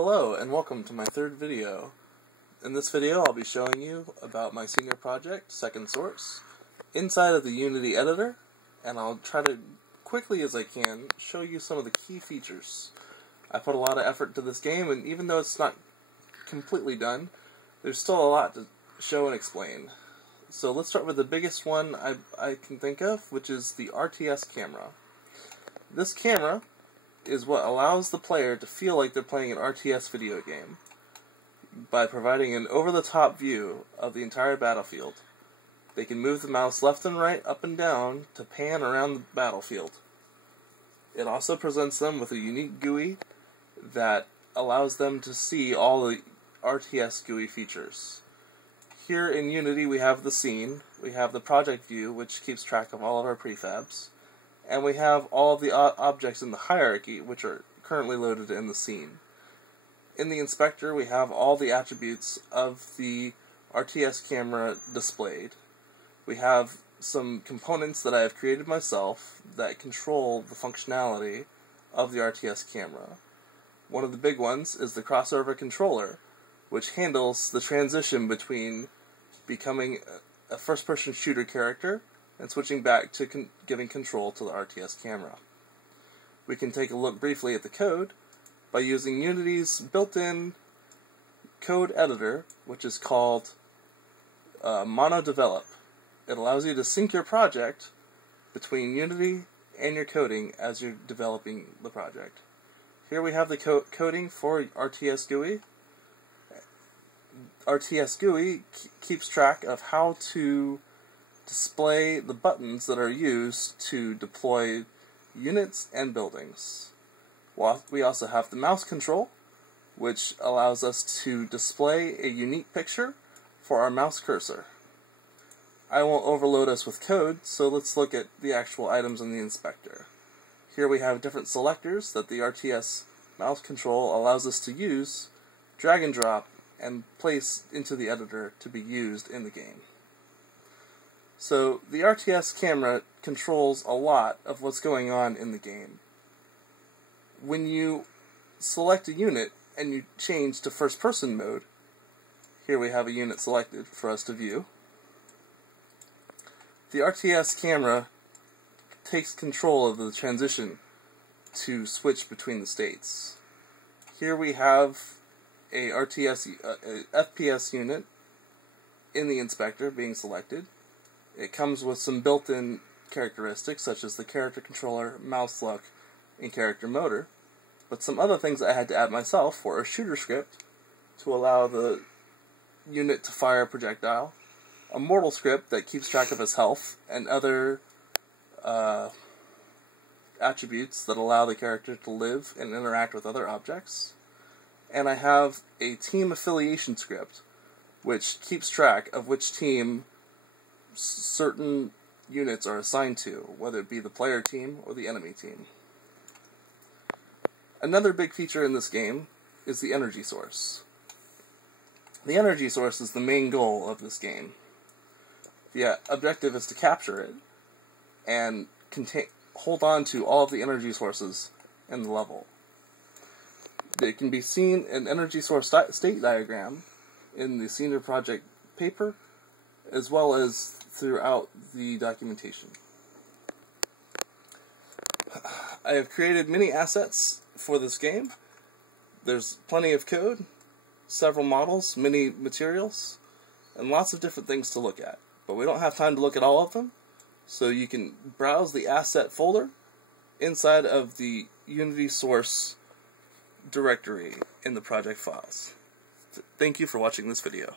Hello and welcome to my third video. In this video I'll be showing you about my senior project, Second Source, inside of the Unity editor, and I'll try to, quickly as I can, show you some of the key features. I put a lot of effort into this game, and even though it's not completely done, there's still a lot to show and explain. So let's start with the biggest one I can think of, which is the RTS camera. This camera is what allows the player to feel like they're playing an RTS video game by providing an over-the-top view of the entire battlefield. They can move the mouse left and right, up and down, to pan around the battlefield. It also presents them with a unique GUI that allows them to see all the RTS GUI features. Here in Unity we have the scene, we have the project view, which keeps track of all of our prefabs, and we have all of the objects in the hierarchy, which are currently loaded in the scene. In the inspector, we have all the attributes of the RTS camera displayed. We have some components that I have created myself that control the functionality of the RTS camera. One of the big ones is the crossover controller, which handles the transition between becoming a first-person shooter character and switching back to giving control to the RTS camera. We can take a look briefly at the code by using Unity's built-in code editor, which is called MonoDevelop. It allows you to sync your project between Unity and your coding as you're developing the project. Here we have the coding for RTS GUI. RTS GUI keeps track of how to display the buttons that are used to deploy units and buildings. We also have the mouse control, which allows us to display a unique picture for our mouse cursor. I won't overload us with code, so let's look at the actual items in the inspector. Here we have different selectors that the RTS mouse control allows us to use, drag and drop, and place into the editor to be used in the game. So the RTS camera controls a lot of what's going on in the game. When you select a unit and you change to first-person mode, here we have a unit selected for us to view, the RTS camera takes control of the transition to switch between the states. Here we have a FPS unit in the inspector being selected. It comes with some built-in characteristics such as the character controller, mouse look, and character motor, but some other things I had to add myself were a shooter script to allow the unit to fire a projectile, a mortal script that keeps track of his health, and other attributes that allow the character to live and interact with other objects. And I have a team affiliation script which keeps track of which team certain units are assigned to, whether it be the player team or the enemy team. Another big feature in this game is the energy source. The energy source is the main goal of this game. The objective is to capture it and hold on to all of the energy sources in the level. It can be seen in energy source state diagram in the senior project paper, as well as throughout the documentation. I have created many assets for this game. There's plenty of code, several models, many materials, and lots of different things to look at. But we don't have time to look at all of them, so you can browse the asset folder inside of the Unity source directory in the project files. Thank you for watching this video.